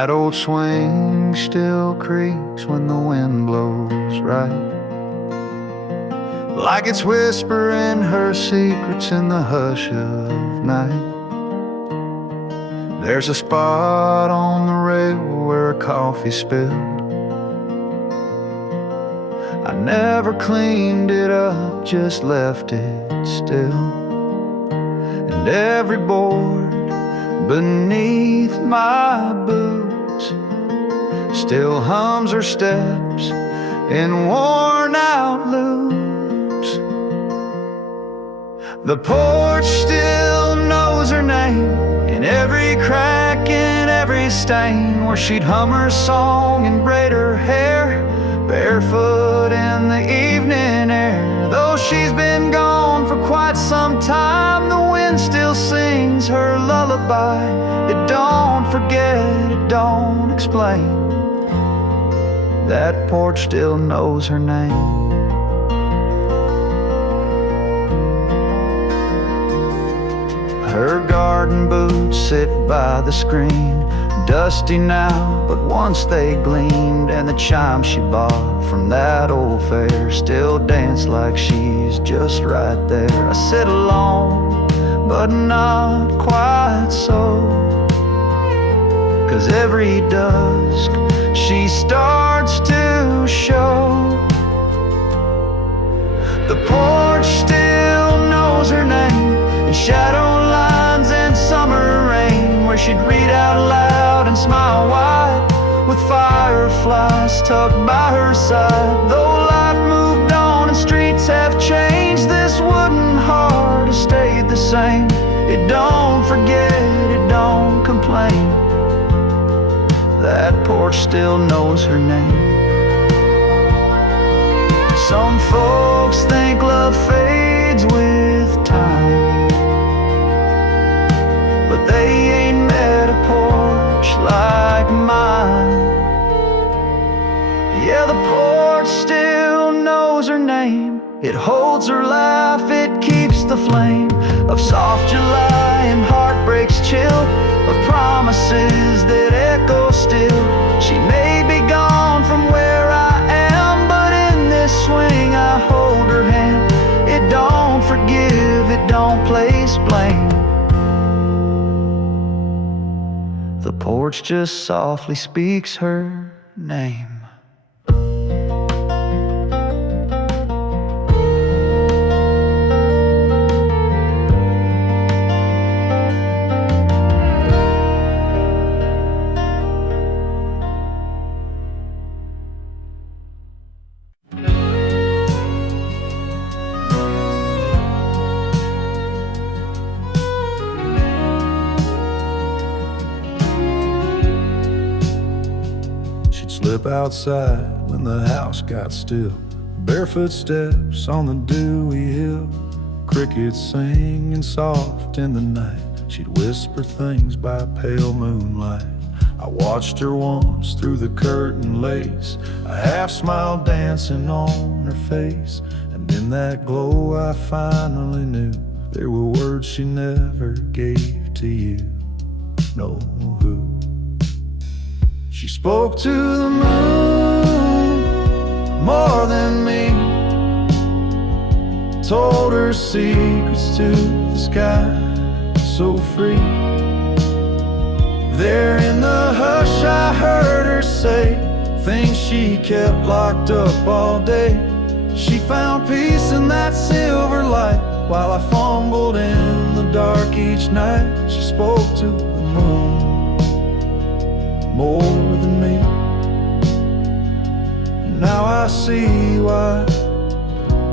That old swing still creaks when the wind blows right, like it's whispering her secrets in the hush of night. There's a spot on the rail where a coffee spilled. I never cleaned it up, just left it still. And every board beneath my boots still hums her steps in worn out loops. The porch still knows her name, in every crack, in every stain, where she'd hum her song and braid her hair, barefoot in the evening air. Though she's been gone for quite some time, the wind still sings her lullaby. It don't forget, it don't explain. That porch still knows her name. Her garden boots sit by the screen, dusty now, but once they gleamed. And the chime she bought from that old fair still dance like she's just right there. I sit alone, but not quite so, 'cause every dusk she starts to show. The porch still knows her name, in shadow lines and summer rain, where she'd read out loud and smile wide, with fireflies tucked by her side. Though life moved on and streets have changed, this wooden heart has stayed the same. It don't forget, it don't complain. That porch still knows her name. Some folks think love fades with time, but they ain't met a porch like mine. Yeah, the porch still knows her name. It holds her laugh, it keeps the flame of soft July and heartbreak's chill, of promises that echo still. She may be gone from where I am, but in this swing I hold her hand. It don't forgive, it don't place blame. The porch just softly speaks her name. Slip outside when the house got still, barefoot steps on the dewy hill, crickets singing soft in the night. She'd whisper things by pale moonlight. I watched her once through the curtain lace, a half smile dancing on her face. And in that glow I finally knew there were words she never gave to you. No, who? She spoke to the moon more than me, told her secrets to the sky, so free. There in the hush I heard her say things she kept locked up all day. She found peace in that silver light, while I fumbled in the dark each night. She spoke to the moon more than me. Now I see why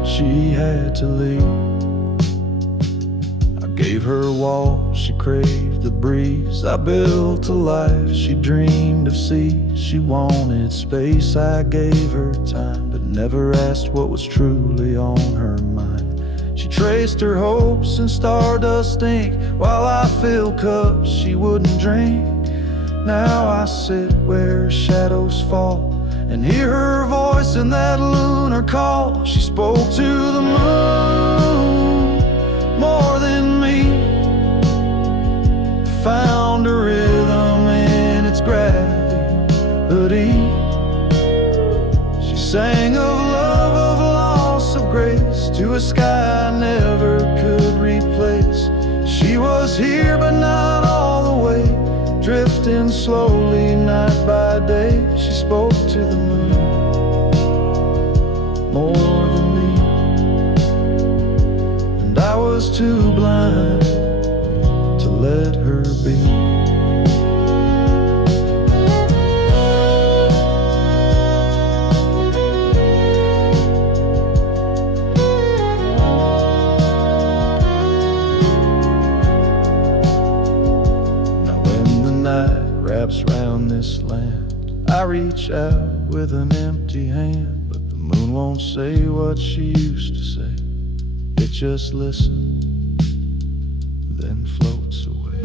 she had to leave. I gave her walls, she craved the breeze. I built a life she dreamed of seas. She wanted space, I gave her time, but never asked what was truly on her mind. She traced her hopes in stardust ink, while I filled cups she wouldn't drink. Now I sit where shadows fall and hear her voice in that lunar call. She spoke to the moon more than me, found a rhythm in its gravity. sang of love, of loss, of grace, to a sky I never could replace. She was here but not all the way, drifting slowly night by day. She spoke to the moon more than me, and I was too blind to let her be. Wraps round this land, I reach out with an empty hand, but the moon won't say what she used to say. It just listens, then floats away.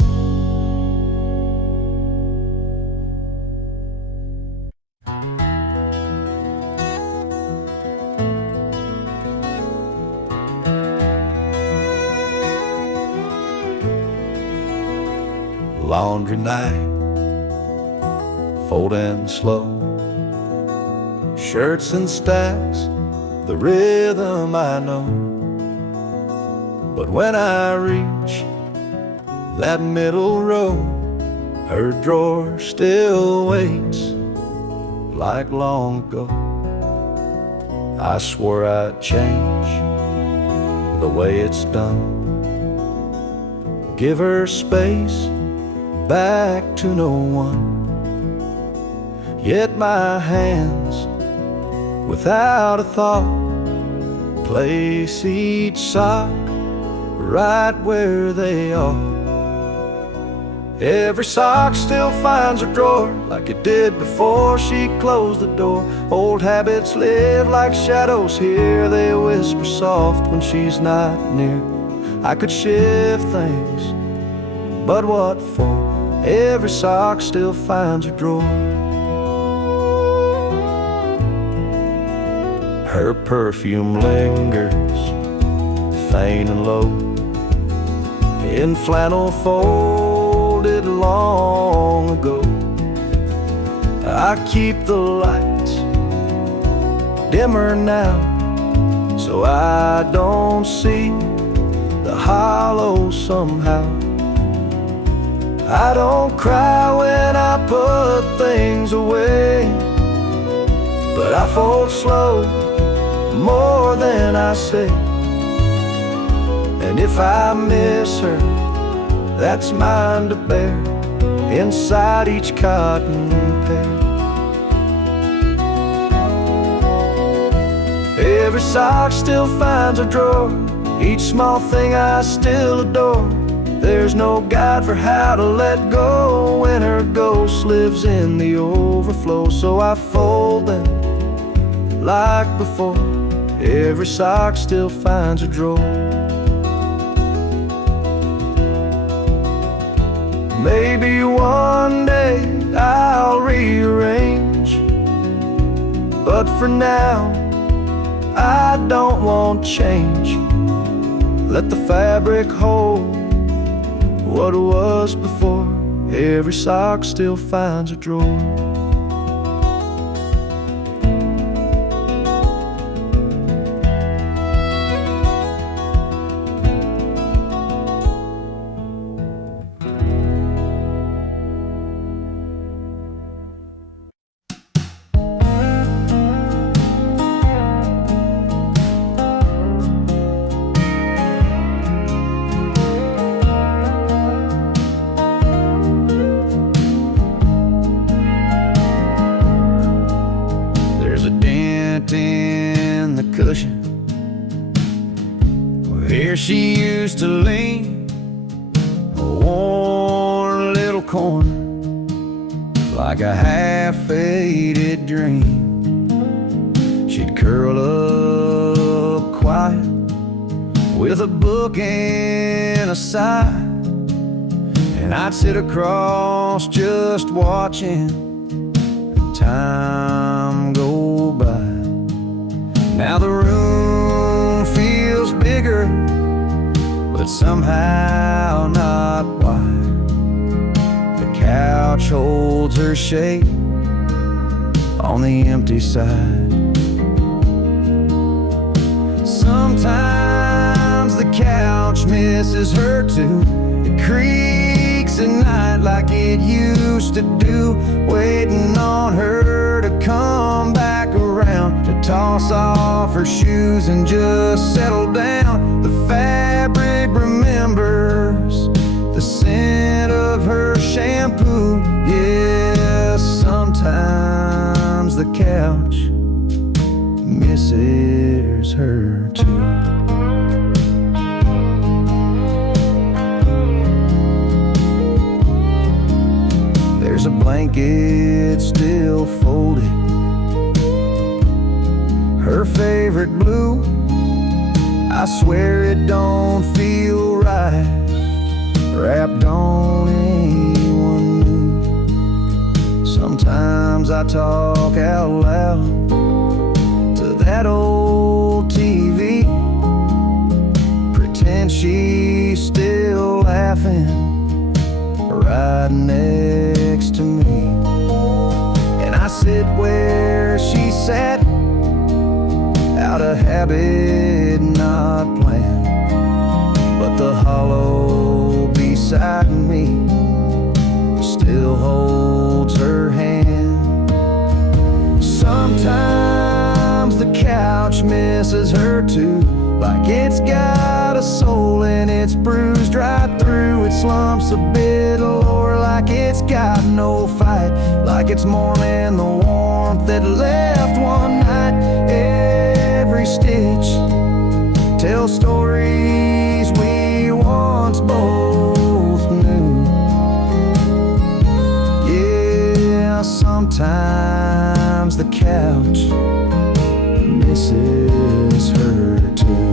Laundry night, folding slow, shirts in stacks, the rhythm I know. But when I reach that middle row, her drawer still waits like long ago. I swore I'd change the way it's done, give her space back to no one. Yet my hands, without a thought, place each sock right where they are. Every sock still finds a drawer like it did before she closed the door. Old habits live like shadows here, they whisper soft when she's not near. I could shift things, but what for? Every sock still finds a drawer. Her perfume lingers, faint and low, in flannel folded long ago. I keep the lights dimmer now, so I don't see the hollow somehow. I don't cry when I put things away, but I fold slow, more than I say. And if I miss her, that's mine to bear, inside each cotton pair. Every sock still finds a drawer, each small thing I still adore. There's no guide for how to let go when her ghost lives in the overflow. So I fold them like before, every sock still finds a drawer. Maybe one day I'll rearrange, but for now I don't want change. Let the fabric hold what was before, every sock still finds a drawer. In the cushion where she used to lean, a worn little corner like a half-faded dream. She'd curl up quiet with a book and a sigh, and I'd sit across just watching time go by. Now the room feels bigger, but somehow not wide. The couch holds her shape on the empty side. Sometimes the couch misses her too. It creaks at night like it used to do, waiting on her to come back around, to toss off her shoes and just settle down. The fabric remembers the scent of her shampoo. Yeah, sometimes the couch misses her too. There's a blanket still folded, her favorite blue. I swear it don't feel right, wrapped on anyone new. Sometimes I talk out loud to that old TV, pretend she's still laughing right next to me. And I sit where she sat, out of habit, not planned, but the hollow beside me still holds her hand. Sometimes the couch misses her too, like it's got a soul and it's bruised right through. It slumps a bit lower, like it's got no fight, like it's mourning the warmth that left one night. Every stitch tells stories we once both knew. Yeah, sometimes the couch misses her too.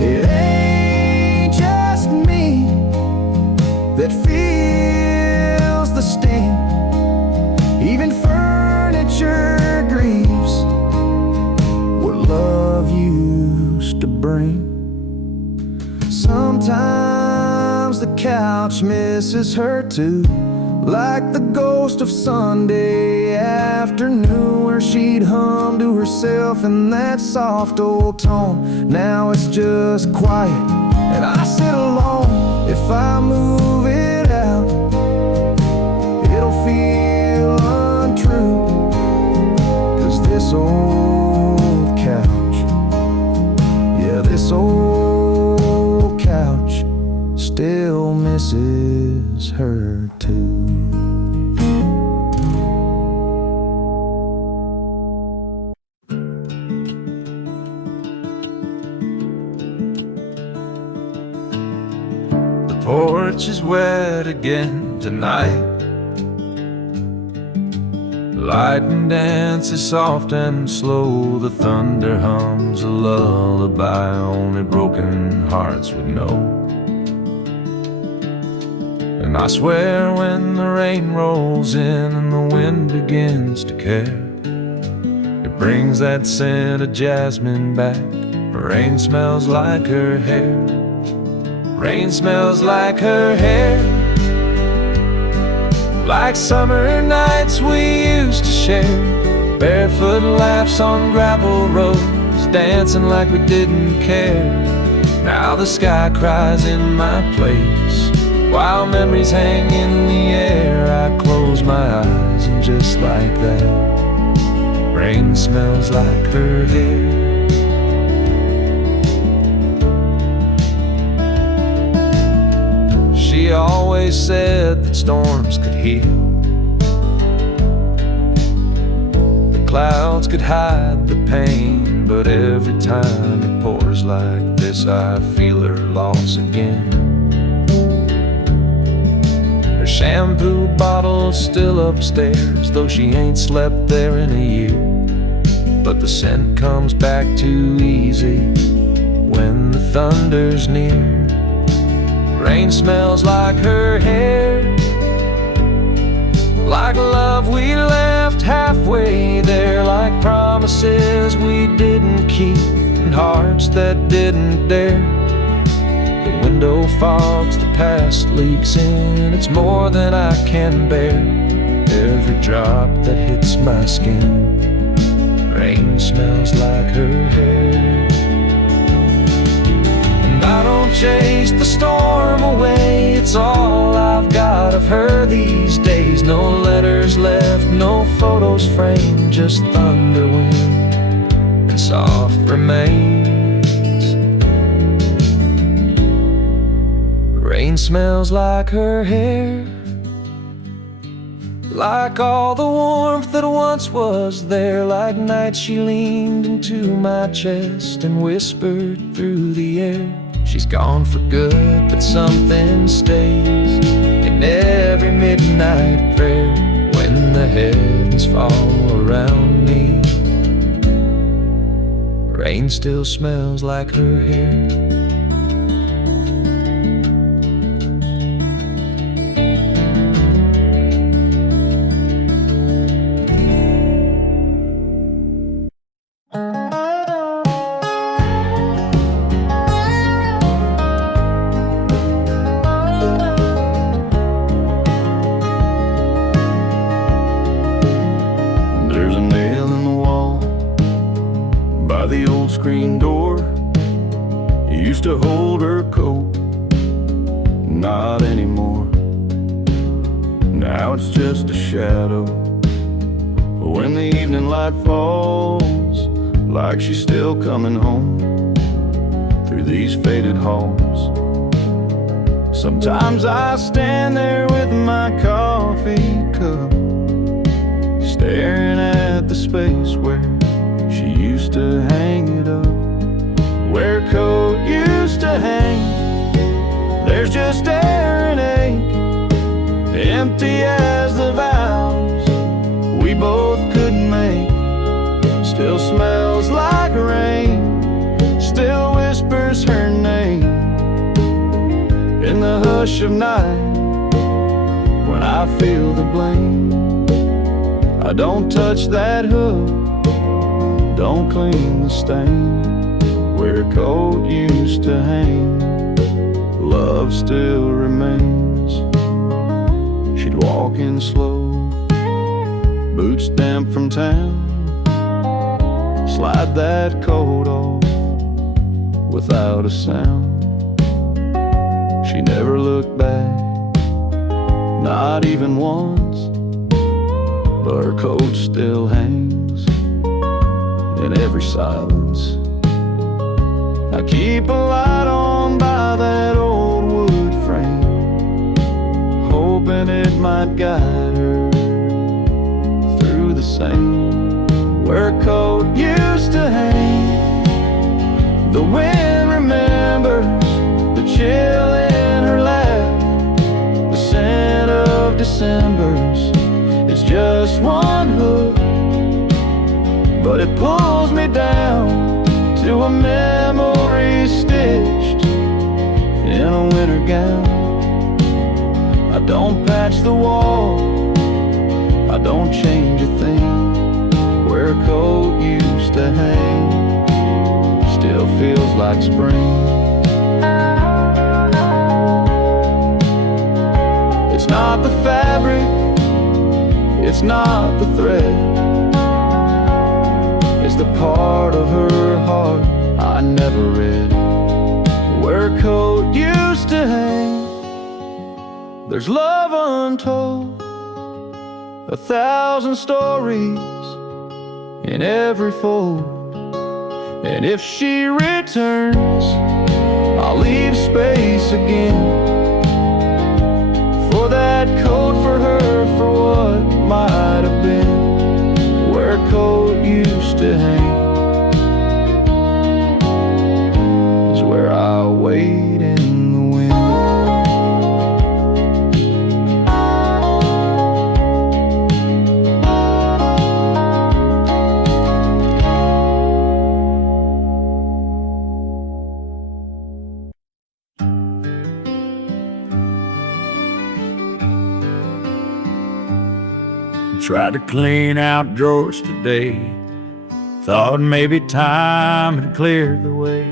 It ain't just me that feels the sting. Even furniture grieves what love used to bring. Sometimes the couch misses her too, like the ghost of Sunday afternoon, where she'd hum to herself in that soft old tone. Now it's just quiet and I sit alone. If I move it out, it'll feel untrue, 'cause this old couch, yeah, this old couch still misses her too. The porch is wet again tonight. Lightning dances soft and slow. The thunder hums a lullaby only broken hearts would know. And I swear when the rain rolls in and the wind begins to care, it brings that scent of jasmine back. Rain smells like her hair. Rain smells like her hair, like summer nights we used to share. Barefoot laughs on gravel roads, dancing like we didn't care. Now the sky cries in my place, while memories hang in the air. I close my eyes and just like that, rain smells like her hair. She always said that storms could heal, the clouds could hide the pain, but every time it pours like this, I feel her loss again. Her shampoo bottle's still upstairs, though she ain't slept there in a year. But the scent comes back too easy when the thunder's near. Rain smells like her hair, like love we left halfway there, like promises we didn't keep and hearts that didn't dare. The window fogs, the past leaks in, it's more than I can bear. Every drop that hits my skin, Rain smells like her hair. And I don't chase the storm away, it's all I've got of her these days. No letters left, no photos framed, just thunder, wind, and soft remains. Rain smells like her hair, like all the warmth that once was there. Like nights she leaned into my chest and whispered through the air. She's gone for good, but something stays in every midnight prayer. When the heavens fall around me, rain still smells like her hair. The old screen door, you used to hold her coat, not anymore. Now it's just a shadow. When the evening light falls, like she's still coming home through these faded halls. Sometimes I stand there with my coffee cup, staring at the space where she used to hang it up, where a coat used to hang. There's just air and ache, empty as the vows we both couldn't make. Still smells like rain, still whispers her name in the hush of night. When I feel the blame, I don't touch that hook, don't clean the stain where a coat used to hang. Love still remains. She'd walk in slow, boots damp from town, slide that coat off without a sound. She never looked back, not even once, but her coat still hangs in every silence. I keep a light on by that old wood frame, hoping it might guide her through the same where a coat used to hang. The wind remembers the chill in her laugh, the scent of December's. It's just one hook, but it pulls me down to a memory stitched in a winter gown. I don't patch the wall, I don't change a thing. Where a coat used to hang still feels like spring. It's not the fabric, it's not the thread, it's the part of her heart I never read. Where a coat used to hang, there's love untold, 1,000 stories in every fold. And if she returns, I'll leave space again for that coat, for her, for what might have been. Where a coat used to hang is where I'll wait in the wind. Tried to clean out drawers today, thought maybe time had cleared the way.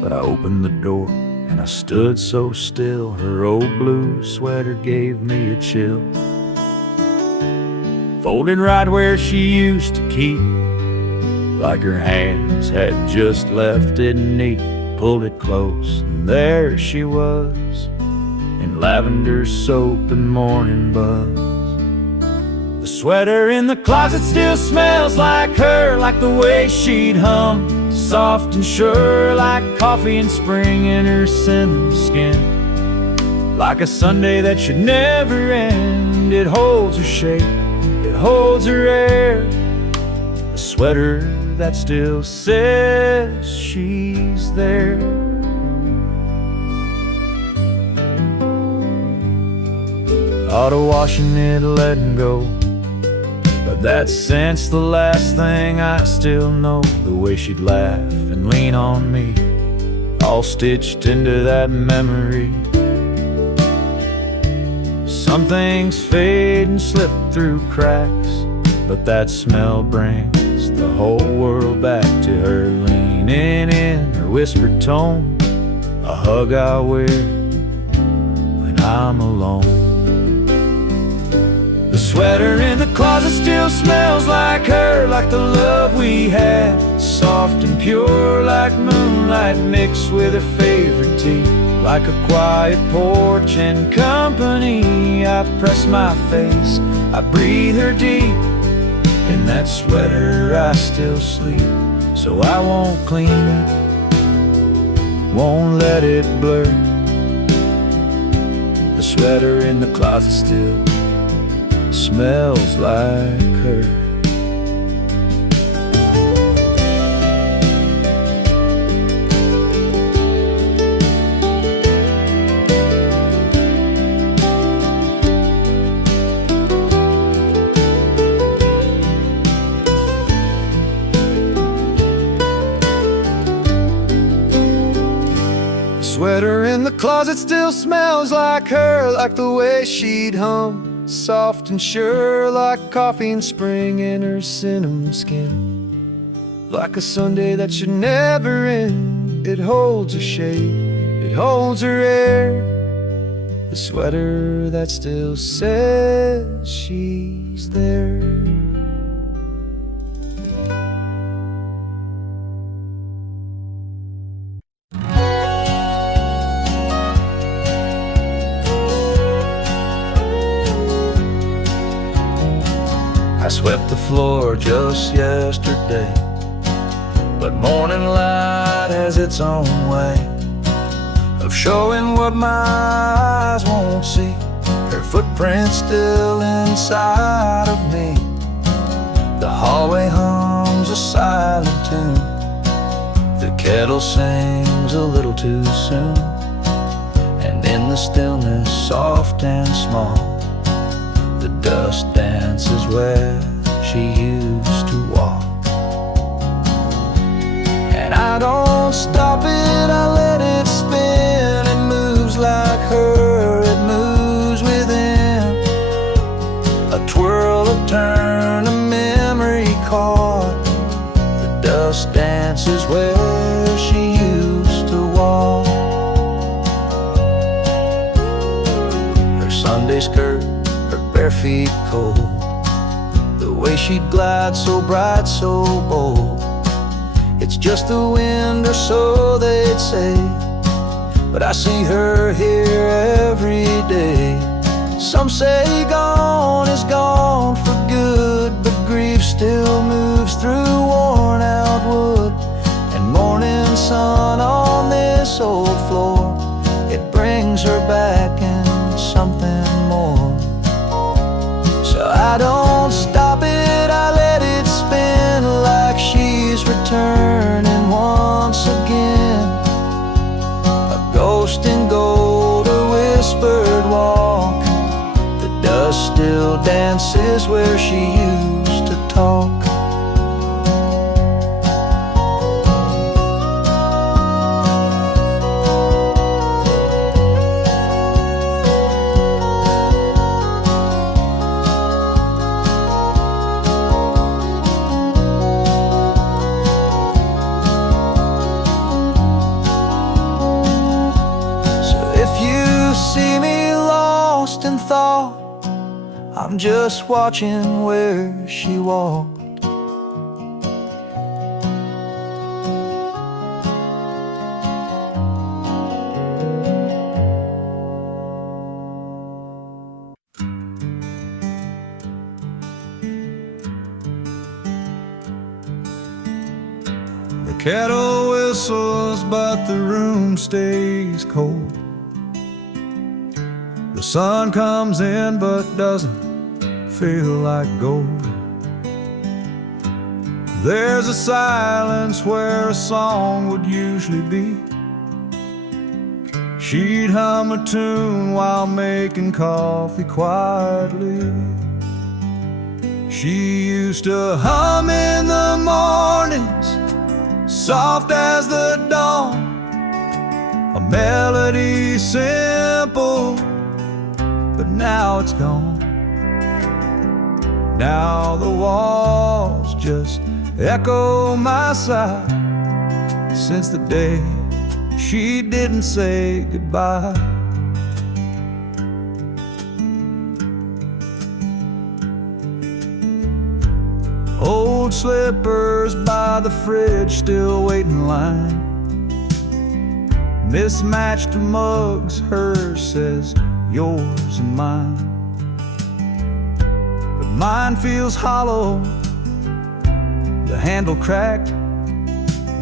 But I opened the door and I stood so still, her old blue sweater gave me a chill. Folded right where she used to keep like her hands had just left it neat. Pulled it close, and there she was, in lavender soap and morning buzz. The sweater in the closet still smells like her, like the way she'd hum, soft and sure, like coffee in spring in her cinnamon skin. Like a Sunday that should never end, it holds her shape, it holds her air. The sweater that still says she's there. Auto washing it, letting go, but that scent's the last thing I still know. The way she'd laugh and lean on me, all stitched into that memory. Some things fade and slip through cracks, but that smell brings the whole world back to her. Leaning in, her whispered tone, a hug I wear when I'm alone. The sweater in the closet still smells like her, like the love we had, soft and pure, like moonlight mixed with her favorite tea. Like a quiet porch and company, I press my face, I breathe her deep. In that sweater I still sleep, so I won't clean it, won't let it blur. The sweater in the closet still smells like her. The sweater in the closet still smells like her, like the way she'd hum, soft and sure, like coffee in spring in her cinnamon skin. Like a Sunday that should never end, it holds her shape, it holds her air. The sweater that still says she's there. I swept the floor just yesterday, but morning light has its own way of showing what my eyes won't see. Her footprint's still inside of me. The hallway hums a silent tune. The kettle sings a little too soon. And in the stillness, soft and small, the dust dances where she used to walk. And I don't stop it, I let it spin. It moves like her, it moves within a twirl, a turn, a memory caught. The dust dances where she used to walk. Her Sunday skirt, her bare feet cold, the way she'd glide so bright, so bold. It's just the wind, or so they'd say, but I see her here every day. Some say gone is gone for good, but grief still moves through worn out wood. And morning sun on this old floor, it brings her back in something more. So I don't stop it, I let it spin like she's returning once again. A ghost in gold, a whispered walk. The dust still dances where she used to talk. See me lost in thought, I'm just watching where she walked. Kettle whistles, but the room stays cold. The sun comes in, but doesn't feel like gold. There's a silence where a song would usually be. She'd hum a tune while making coffee quietly. She used to hum in the mornings, soft as the dawn, a melody simple, but now it's gone. Now the walls just echo my sigh, since the day she didn't say goodbye. Old slippers by the fridge still wait in line. Mismatched mugs, hers says yours and mine. But mine feels hollow, the handle cracked,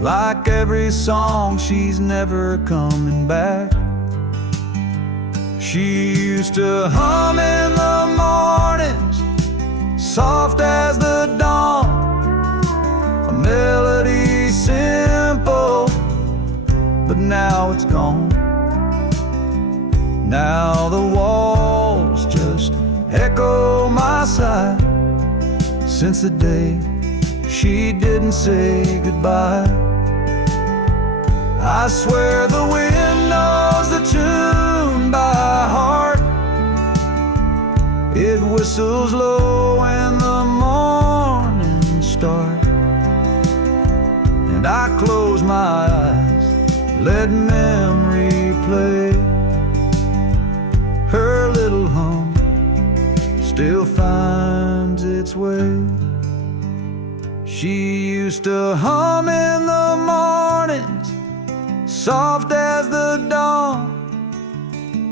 like every song she's never coming back. She used to hum in the mornings, soft as the dawn, a melody simple, but now it's gone. Now the walls just echo my sigh, since the day she didn't say goodbye. I swear the wind knows the tune by heart. It whistles low when the morning starts, and I close my eyes, let memory play. Her little hum still finds its way. She used to hum in the mornings, soft as the dawn,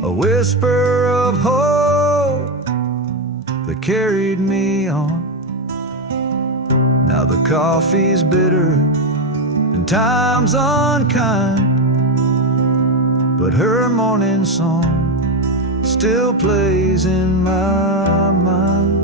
a whisper of hope that carried me on. Now the coffee's bitter and time's unkind, but her morning song still plays in my mind.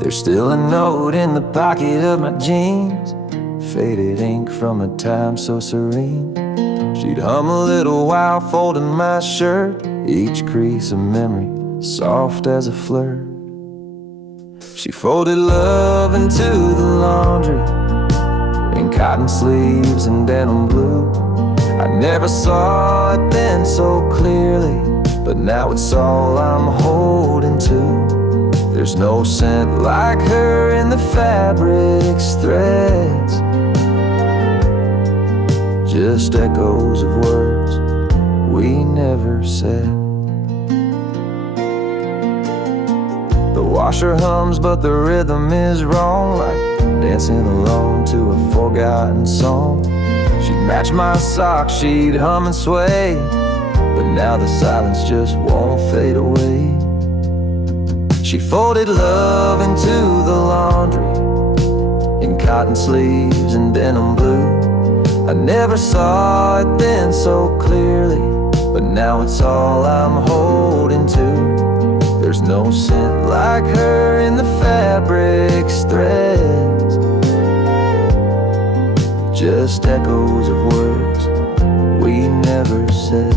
There's still a note in the pocket of my jeans, faded ink from a time so serene. She'd hum a little while folding my shirt, each crease a memory, soft as a flirt. She folded love into the laundry, in cotton sleeves and denim blue. I never saw it then so clearly, but now it's all I'm holding to. There's no scent like her in the fabric's threads, just echoes of words we never said. The washer hums but the rhythm is wrong, like dancing alone to a forgotten song. She'd match my socks, she'd hum and sway, but now the silence just won't fade away. She folded love into the laundry, in cotton sleeves and denim blue. I never saw it then so clearly, but now it's all I'm holding to. There's no scent like her in the fabric's threads, just echoes of words we never said.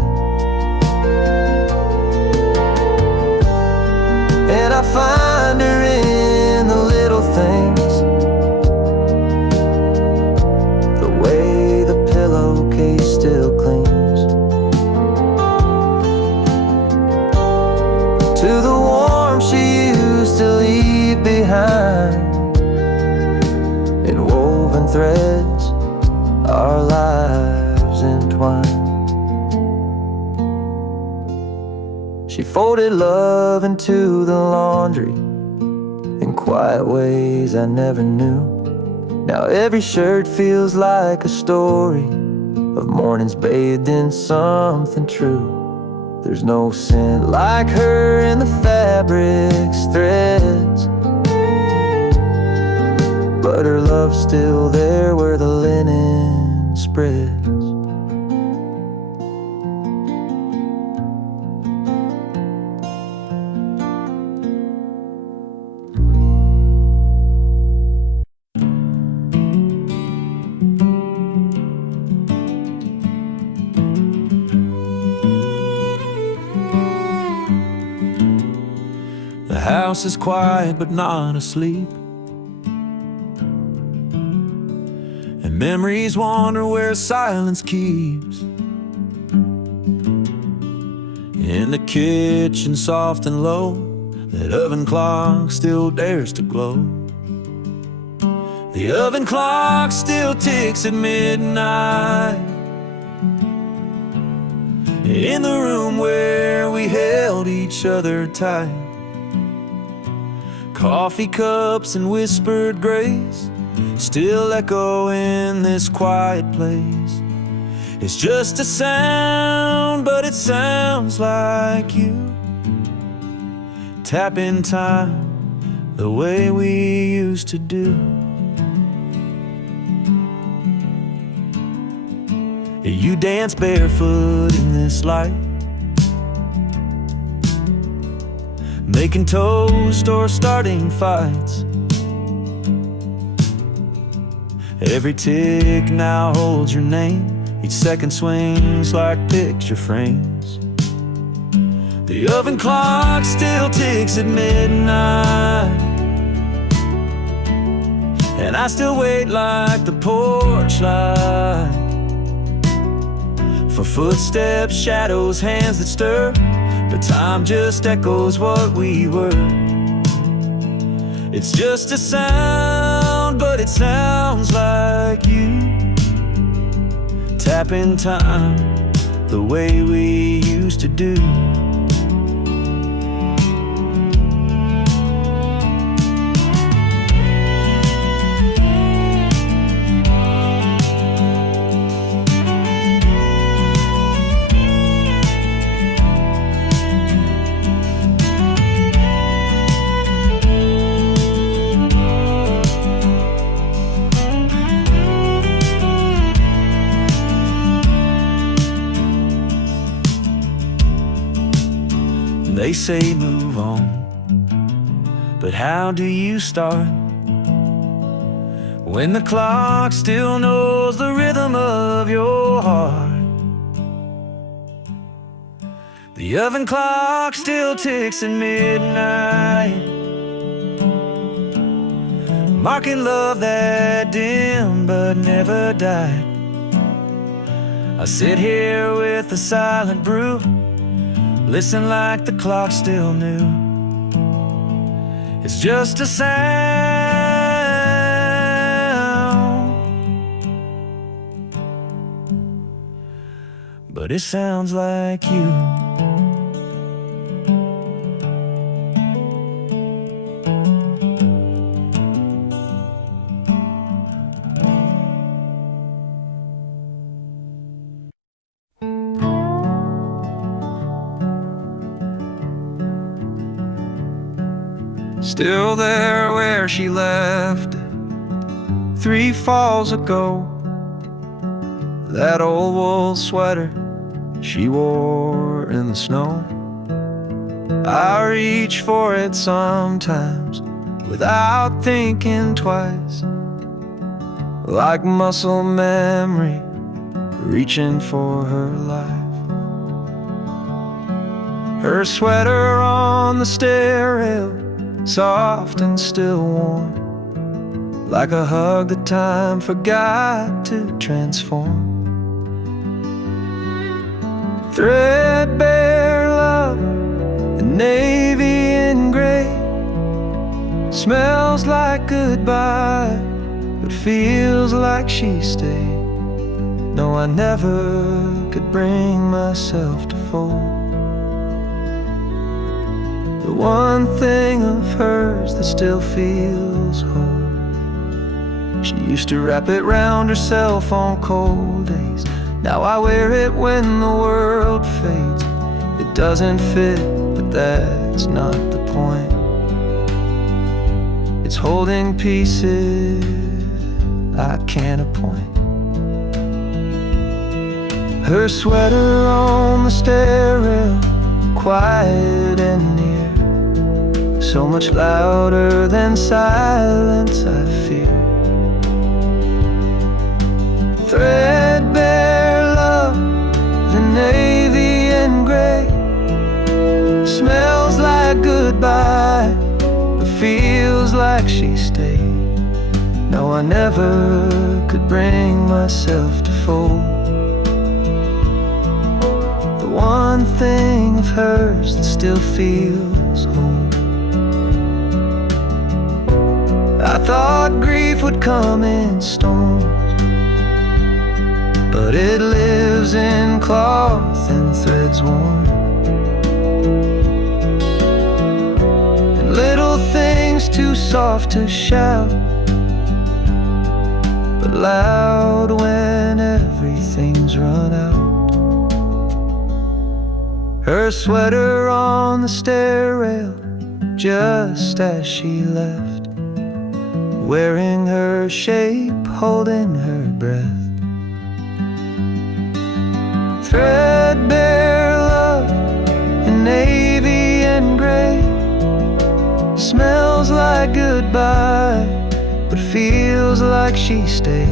And I find her in the little things, the way the pillowcase still clings to the warmth she used to leave behind. In woven threads our lives entwined. She folded love into the laundry in quiet ways I never knew. Now every shirt feels like a story of mornings bathed in something true. There's no scent like her in the fabric's threads, but her love's still there where the linen spreads. The house is quiet but not asleep, and memories wander where silence keeps. In the kitchen, soft and low, that oven clock still dares to glow. The oven clock still ticks at midnight, in the room where we held each other tight. Coffee cups and whispered grace still echo in this quiet place. It's just a sound, but it sounds like you. Tapping time the way we used to do. You dance barefoot in this light, making toast or starting fights. Every tick now holds your name, each second swings like picture frames. The oven clock still ticks at midnight, and I still wait like the porch light for footsteps, shadows, hands that stir. But time just echoes what we were. It's just a sound, but it sounds like you. Tapping time the way we used to do. They say move on, but how do you start when the clock still knows the rhythm of your heart? The oven clock still ticks at midnight, marking love that dimmed but never died. I sit here with a silent brew, listen like the clock still knew. It's just a sound, but it sounds like you. Still there where she left it 3 falls ago. That old wool sweater she wore in the snow. I reach for it sometimes without thinking twice, like muscle memory reaching for her life. Her sweater on the stair rail, soft and still warm, like a hug that time forgot to transform. Threadbare love in navy and gray, smells like goodbye but feels like she stayed. No, I never could bring myself to fold. The one thing of hers that still feels home. She used to wrap it round herself on cold days. Now I wear it when the world fades. It doesn't fit, but that's not the point. It's holding pieces I can't appoint. Her sweater on the stair rail, quiet and near, so much louder than silence I fear. Threadbare love, the navy and gray, smells like goodbye, but feels like she stayed. No, I never could bring myself to fold the one thing of hers that still feels home. I thought grief would come in storms, but it lives in cloth and threads worn, and little things too soft to shout, but loud when everything's run out. Her sweater on the stair rail, just as she left, wearing her shape, holding her breath. Threadbare love in navy and gray, smells like goodbye, but feels like she stayed.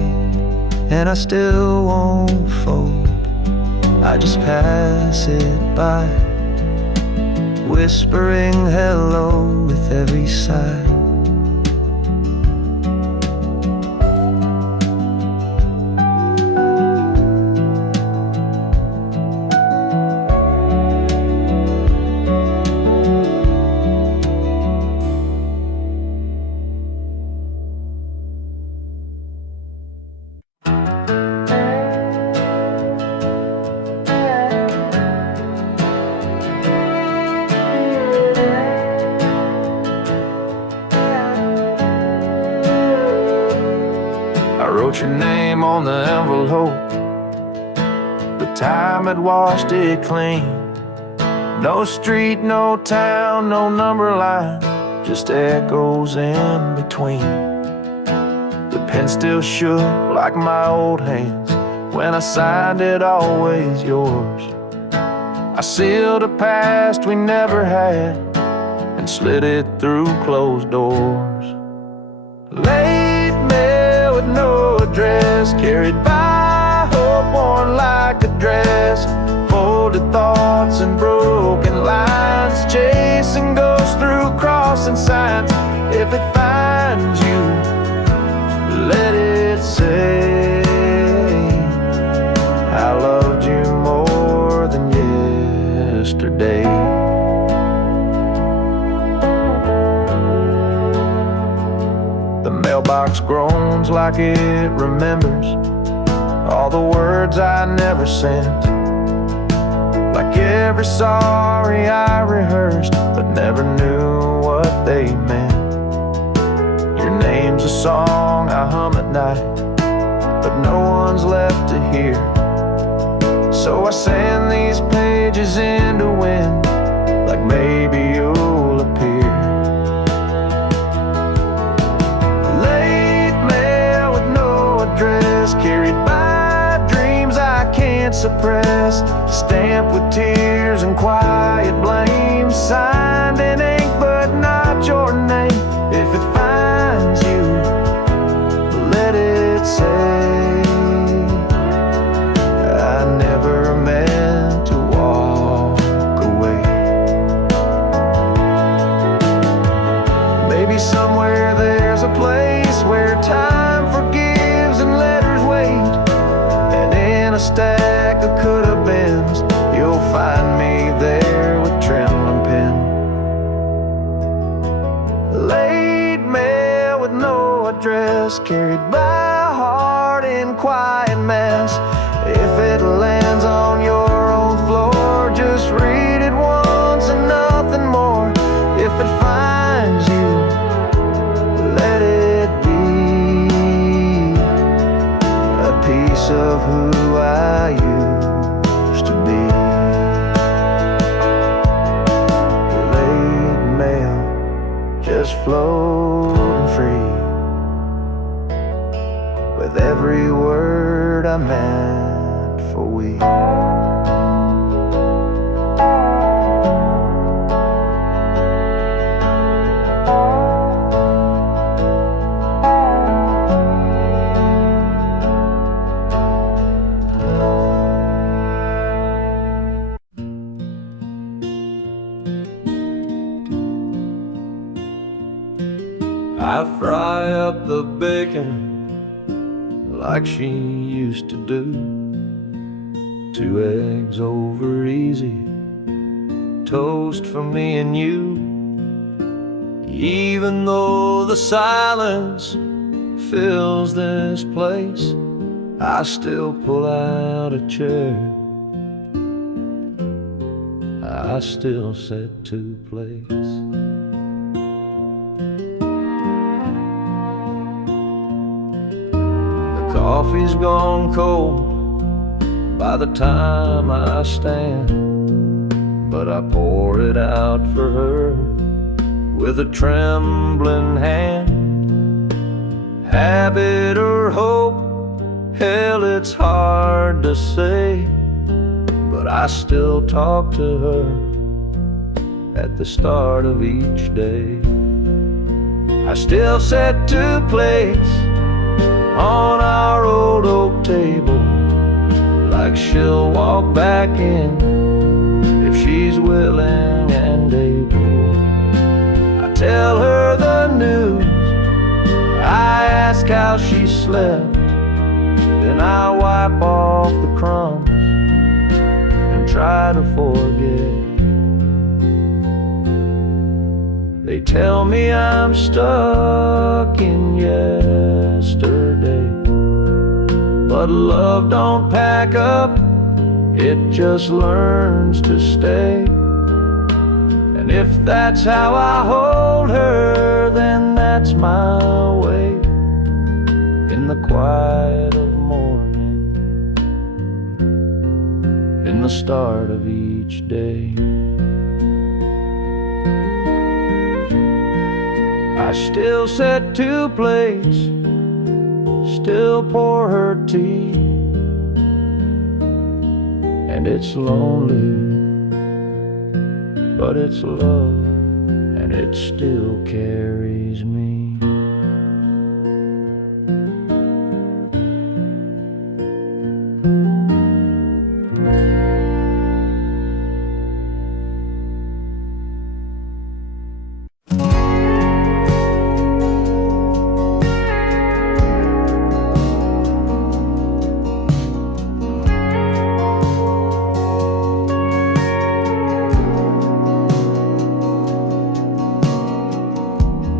And I still won't fold, I just pass it by, whispering hello with every sigh. I wrote your name on the envelope, but time had washed it clean. No street, no town, no number line, just echoes in between. The pen still shook like my old hands when I signed it, always yours. I sealed a past we never had and slid it through closed doors. Late mail with no address, carried by hope worn like a dress. Folded thoughts and broken lines, chasing ghosts through crossing signs. If it finds you, let it say I loved you more than yesterday. The mailbox groans like it remembers all the words I never sent, like every sorry I rehearsed but never knew what they meant. Your name's a song I hum at night, but no one's left to hear. So I send these pages into wind, like maybe you'll appear. Late mail with no address, carried by dreams I can't suppress, stamped with tears and quiet blame, signed in ink but not your name. If it finds you, let it say I never meant to walk away. I fry up the bacon like she used to do. 2 eggs over easy, toast for me and you. Even though the silence fills this place, I still pull out a chair, I still set to place. The coffee's gone cold by the time I stand, but I pour it out for her with a trembling hand. Habit or hope, hell, it's hard to say, but I still talk to her at the start of each day. I still set to place on our old oak table, like she'll walk back in if she's willing and able. I tell her the news, I ask how she slept, then I wipe off the crumbs and try to forget. They tell me I'm stuck in yesterday, but love don't pack up, it just learns to stay. And if that's how I hold her, then that's my way. In the quiet of morning, in the start of each day, I still set to place, still pour her tea. And it's lonely, but it's love, and it still carries me.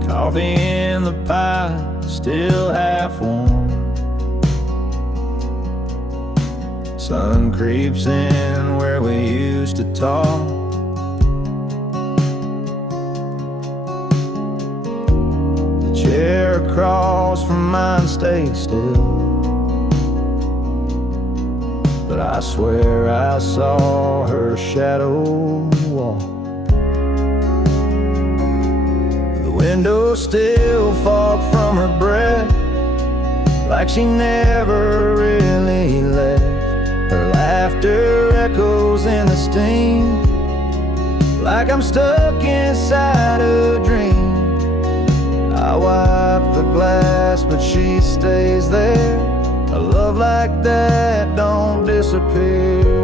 Coffee in the pie, still half warm. Sun creeps in where we used to talk. The chair across from mine stays still, but I swear I saw her shadow walk. Window still fog from her breath, like she never really left. Her laughter echoes in the steam, like I'm stuck inside a dream. I wipe the glass, but she stays there. A love like that don't disappear.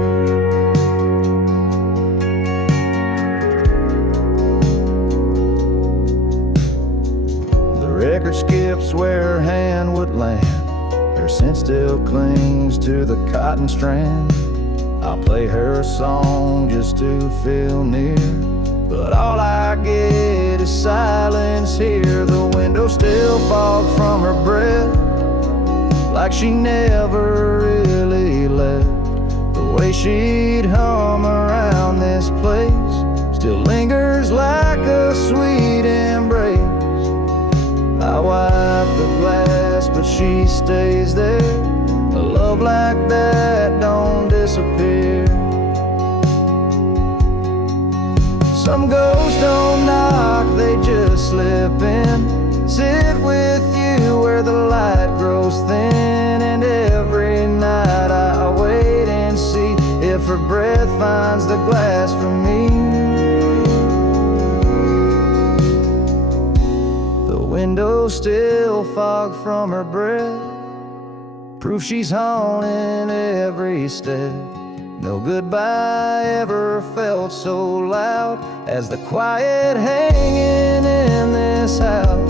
Record skips where her hand would land, her scent still clings to the cotton strand. I'll play her song just to feel near, but all I get is silence here. The window still fogged from her breath, like she never really left. The way she'd hum around this place still lingers like a sweet embrace. I wipe the glass, but she stays there. A love like that don't disappear. Some ghosts don't knock, they just slip in. Sit with you where the light grows thin, and every night I wait and see if her breath finds the glass for me. Window still fogged from her breath, proof she's haunting every step. No goodbye ever felt so loud as the quiet hanging in this house.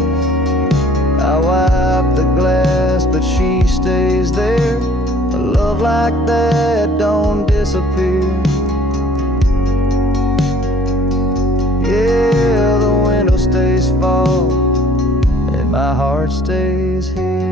I wipe the glass, but she stays there. A love like that don't disappear. Yeah, the window stays fall and my heart stays here.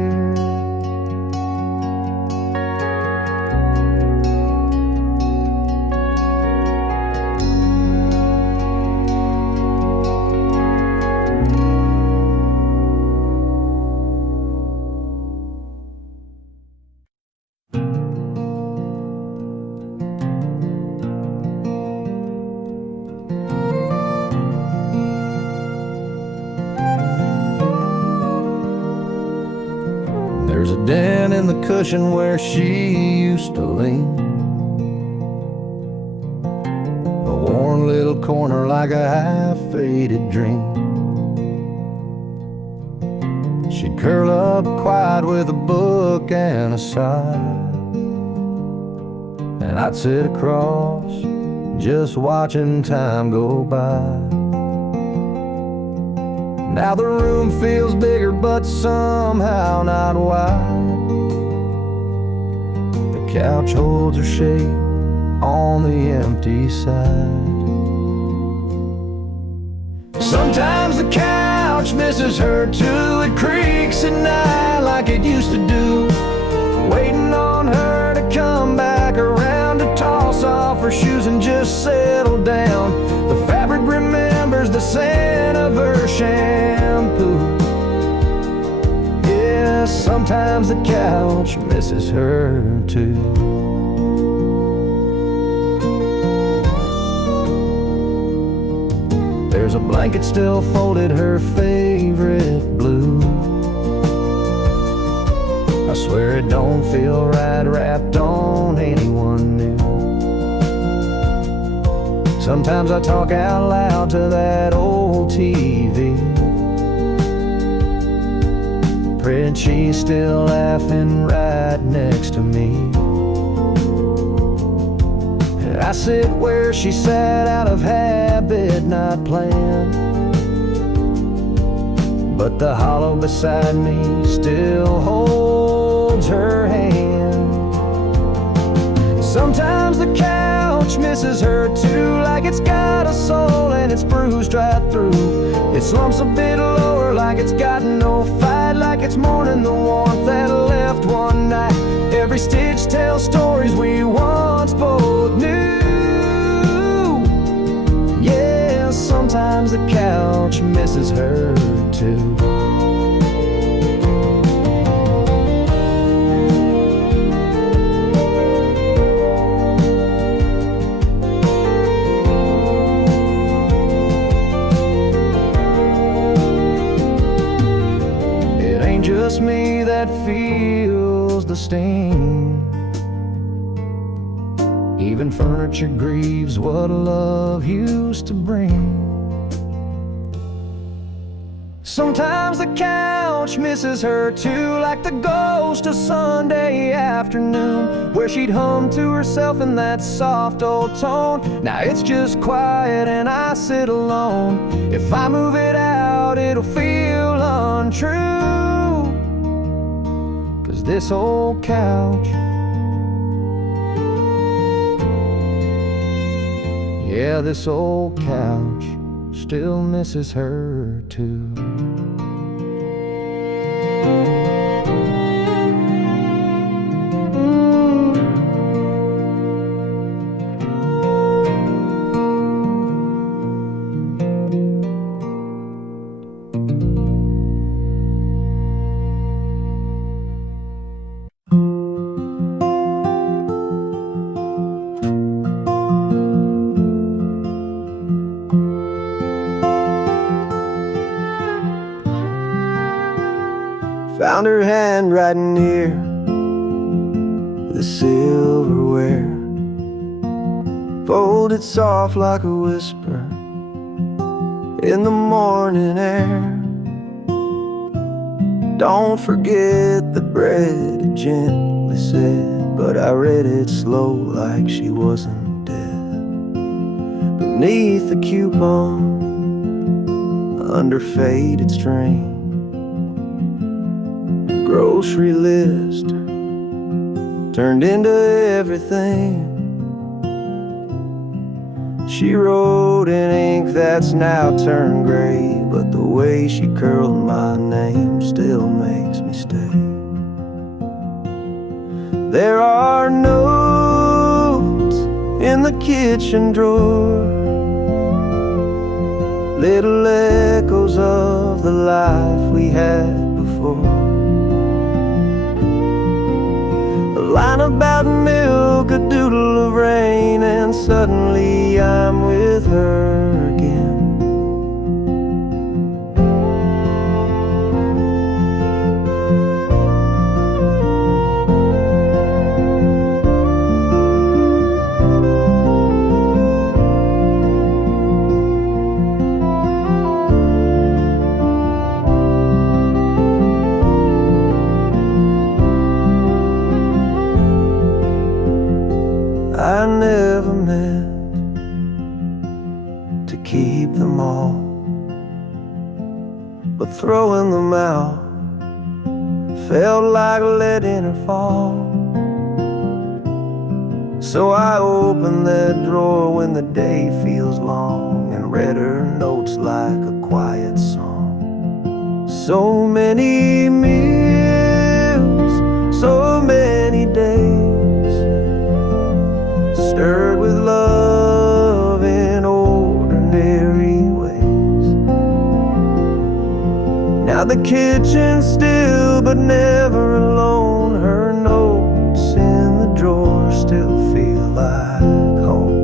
There's a dent in the cushion where she used to lean, a worn little corner like a half-faded dream. She'd curl up quiet with a book and a sigh, and I'd sit across just watching time go by. Now the room feels bigger, but somehow not wide. The couch holds her shape on the empty side. Sometimes the couch misses her too. It creaks at night like it used to do, waiting on her to come back around to toss off her shoes and just settle down. The fabric remembers the scent of her shampoo. Yeah, sometimes the couch misses her too. There's a blanket still folded, her favorite blue. I swear it don't feel right wrapped on anyone new. Sometimes I talk out loud to that old TV, praying she's still laughing right next to me. And I sit where she sat out of habit, not planned, but the hollow beside me still holds her hand. Sometimes the couch misses her too, like it's got a soul and it's bruised right through. It slumps a bit lower like it's got no fight, like it's mourning the warmth that left one night. Every stitch tells stories we once both knew. Yeah, sometimes the couch misses her too. Just me that feels the sting. Even furniture grieves what love used to bring. Sometimes the couch misses her too, like the ghost of Sunday afternoon, where she'd hum to herself in that soft old tone. Now it's just quiet and I sit alone. If I move it out, it'll feel untrue. This old couch, yeah, this old couch still misses her too. Found her handwriting near the silverware, folded soft like a whisper in the morning air. Don't forget the bread, it gently said, but I read it slow like she wasn't dead. Beneath the coupon, under faded string, grocery list turned into everything. She wrote in ink that's now turned gray, but the way she curled my name still makes me stay. There are notes in the kitchen drawer, little echoes of the life we had before. A line about milk, a doodle of rain, and suddenly I'm with her again. I never meant to keep them all, but throwing them out felt like letting her fall. So I opened that drawer when the day feels long and read her notes like a quiet song. So many meals, so many days, stirred with love in ordinary ways. Now the kitchen's still but never alone. Her notes in the drawer still feel like home.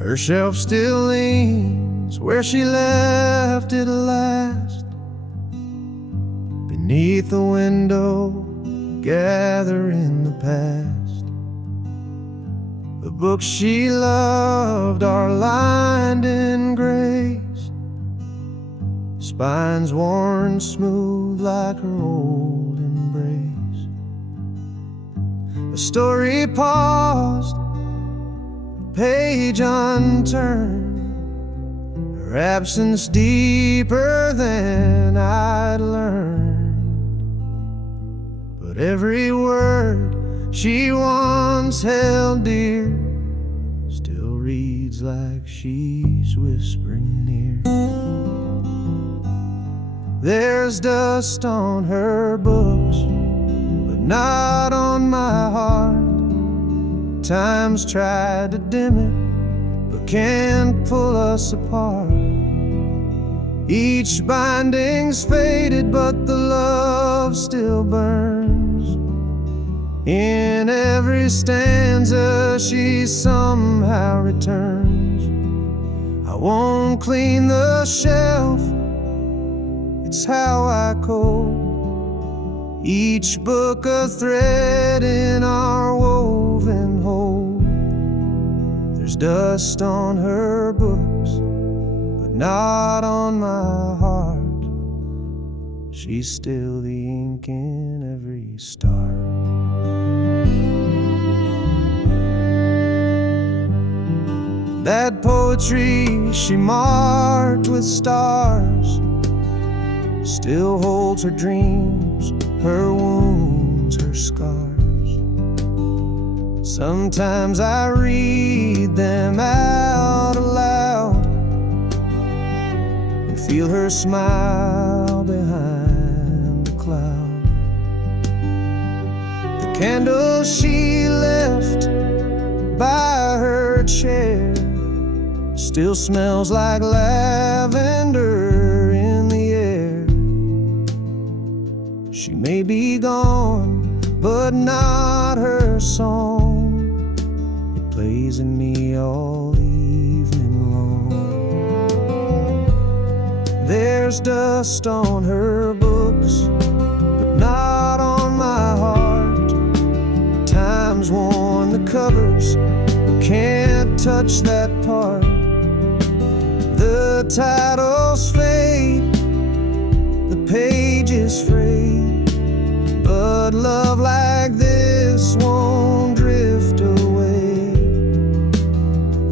Her shelf still leans where she left it last, beneath the window, gathering the past. The books she loved are lined in grace, spines worn smooth like her old embrace. A story paused, page unturned, her absence deeper than I'd learned. But every word she once held dear still reads like she's whispering near. There's dust on her books, but not on my heart. Time's tried to dim it, but can't pull us apart. Each binding's faded, but the love still burns. In every stanza she somehow returns. I won't clean the shelf, it's how I code. Each book a thread in our woven whole. There's dust on her books, but not on my heart. She's still the ink in every star. That poetry she marked with stars still holds her dreams, her wounds, her scars. Sometimes I read them out aloud and feel her smile behind the cloud. The candle she left by her chair still smells like lavender in the air. She may be gone, but not her song. It plays in me all evening long. There's dust on her books, but not on my heart. Time's worn close, we can't touch that part. The titles fade, the pages frayed, but love like this won't drift away.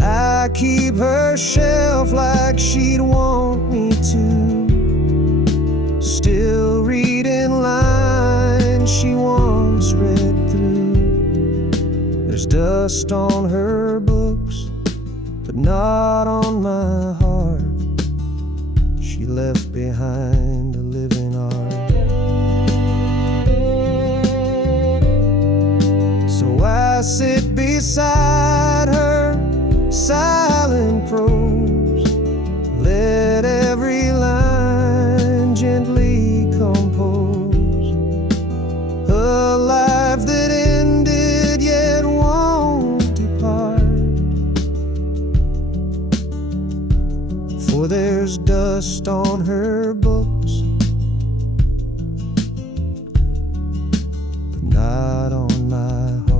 I keep her shelf like she'd want me to, still reading lines she once read through. There's dust on her books, but not on my heart. She left behind a living art. So I sit beside her, silent prose, let every line gently compose. A life that ended yet won't depart, for there's dust on her books, but not on my heart.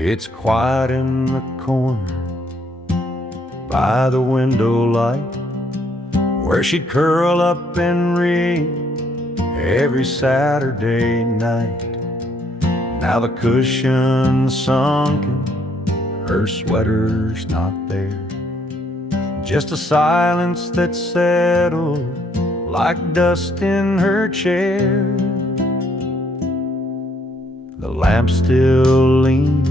It's quiet in the corner by the window light, where she'd curl up and read every Saturday night. Now the cushion's sunken, her sweater's not there, just a silence that settled like dust in her chair. The lamp still leans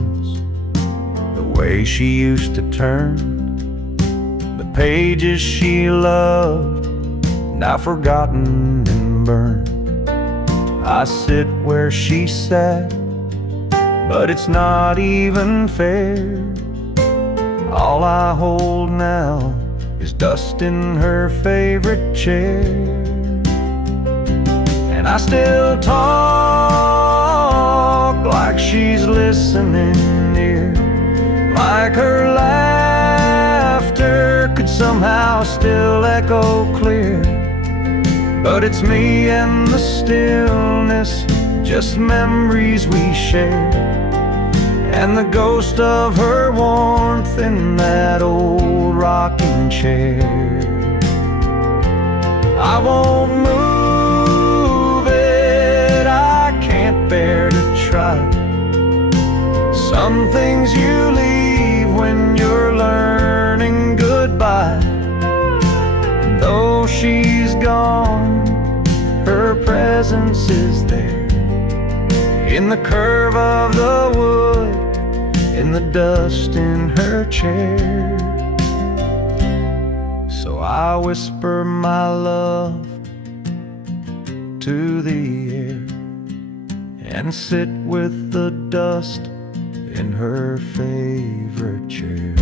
the way she used to turn, the pages she loved, now forgotten and burned. I sit where she sat, but it's not even fair. All I hold now is dust in her favorite chair. And I still talk like she's listening near, like her laughter could somehow still echo clear. But it's me and the stillness, just memories we share, and the ghost of her warmth in that old rocking chair. I won't move it, I can't bear to try. Some things you leave when you're learning goodbye. And though she's gone, her presence is there, in the curve of the wood, in the dust in her chair. So I whisper my love to the air, and sit with the dust in her favorite chair.